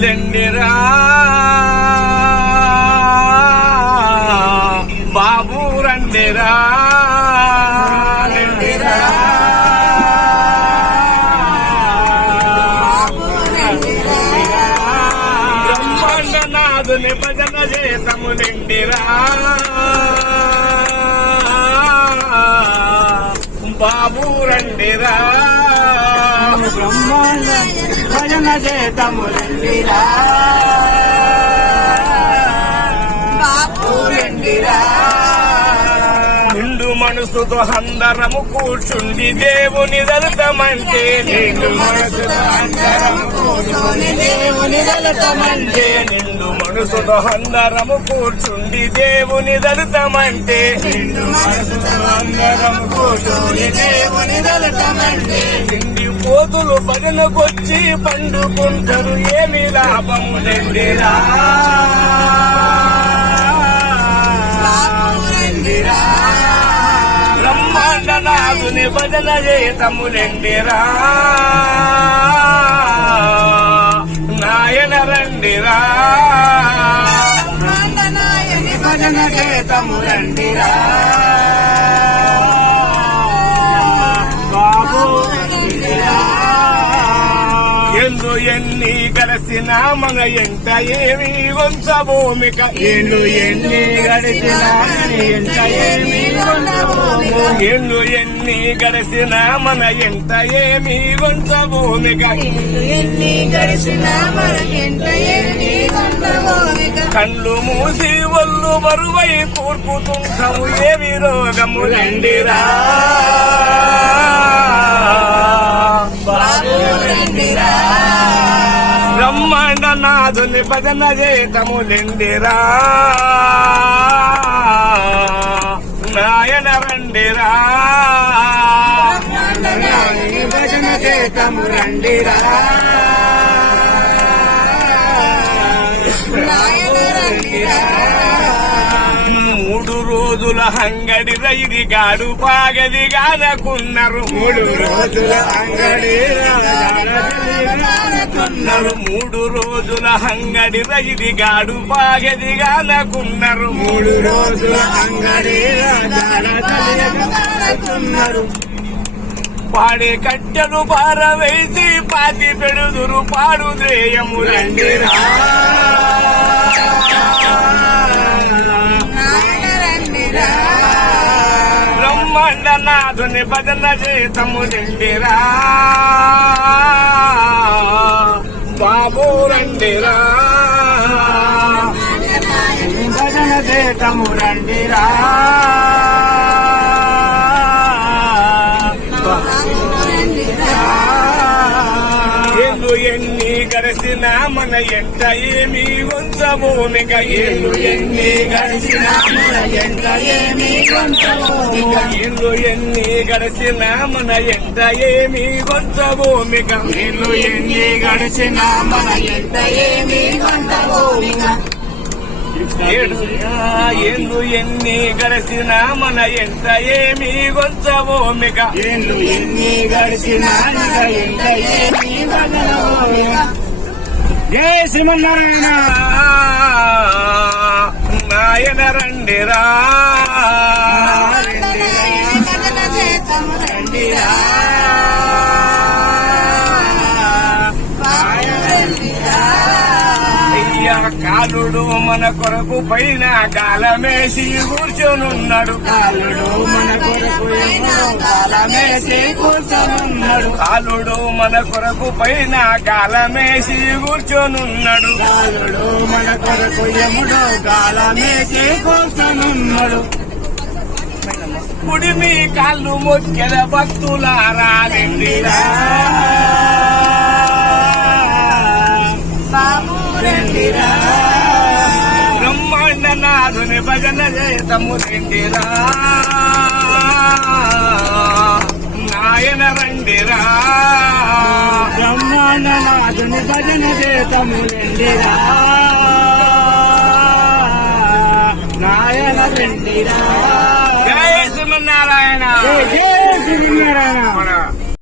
లెండిరా బాబు రండిరా లెండిరా బ్రహ్మాండ నాదుని భజన చేతము నిండిరా బాబు రండిరా బ్రహ్మాండ భజన చేతము రండిరా రండిరా నిండు మనసుతో అందరము కూర్చుండి దేవుని దళితమంటే నిండు మనసుతో అందరము కూర్చొని దేవుని దళితమంటే. నిండు మనసుతో అందరము కూర్చుండి దేవుని దళితమంటే. నిండు మనసుతో అందరం కూర్చొని దేవుని దళితమంటే నిండి పోతులు భజనకొచ్చి పండుకుంటారు ఏమి లాభము నిండిరా నాదుని భజన చేతములెండిరా నాయన రండిరా భజన చేతము ఎన్ని కలిసిన మన ఎంట ఏమి వంశ భూమిక ఎండు ఎన్ని గడిచిన ఎంత ఏమి. ఎండు ఎన్ని కలిసిన మన ఎంట ఏమి వంశ భూమిక ఎన్ని గడిచిన మనకెంత ఎన్ని కొండబోమిక. కళ్ళు మూసి ఒళ్ళు బరువై కూర్పుతుంటాము. ఏమి రోగము? బ్రహ్మాండ నాదుని భజన చేతము లెండిరా నాయన రండిరా. భజన చేతము రండిరా. మూడు రోజుల హంగడి రైది గాడు పాగది గానకున్నారు. మూడు రోజుల అంగడి రోజులు మూడు రోజుల హంగడి రైది గాడు పాగది గానకున్నారు మూడు రోజుల అంగడి రాజున్నారు పాడే కట్టెలు పారవేసి పాతి పెడుదురు పాడు ద్రేయము రండిరా నాయన రండిరా బ్రహ్మాండ నాథుని భజన చేతము రండిరా బాబు రండిరా భజన చేతము రండిరా గడిసిన మన ఎంట ఏమి వంచభూమిక ఏళ్ళు ఎన్ని గడిచిన మన ఎంట ఏమి వంచభూమిక ఇల్లు ఎన్ని గడిచిన మన ఎంట ఏమి వంచభూమిక ఇల్లు ఎన్ని గడిచిన మన ఎంట ఏమి వంచభూమిక ఏళ్ళు ఎన్ని గడిసిన మన ఎంత ఏమి వంచభూమిక ఏళ్ళు ఎన్ని గడిసిన ఎంత ఏమి జై శ్రీమన్నారాయణ నాయన రండిరా రండిరా. కాలుడు మన కొరకు పైన కాలమేసి కూర్చొనున్నాడు. కాలుడు మన కొరకు ఎన్నో కాలమేసి కూర్చొనున్నాడు. కాలుడు మన కొరకు పైన కాలమేసి కూర్చొనున్నాడు. కాలుడు మన కొరకు ఎముడు కాలమేసి కూర్చొనున్నాడు. కుడి మీ కాళ్ళు మొక్కెల భక్తులారా నిండిరా భజన చేతము రండిరా నాయన రండిరా బ్రహ్మాండ నాథుని భజన చేతము రండిరా నాయన రండిరా జయ శ్రీమన్నారాయణ. జై శ్రీనారాయణ మన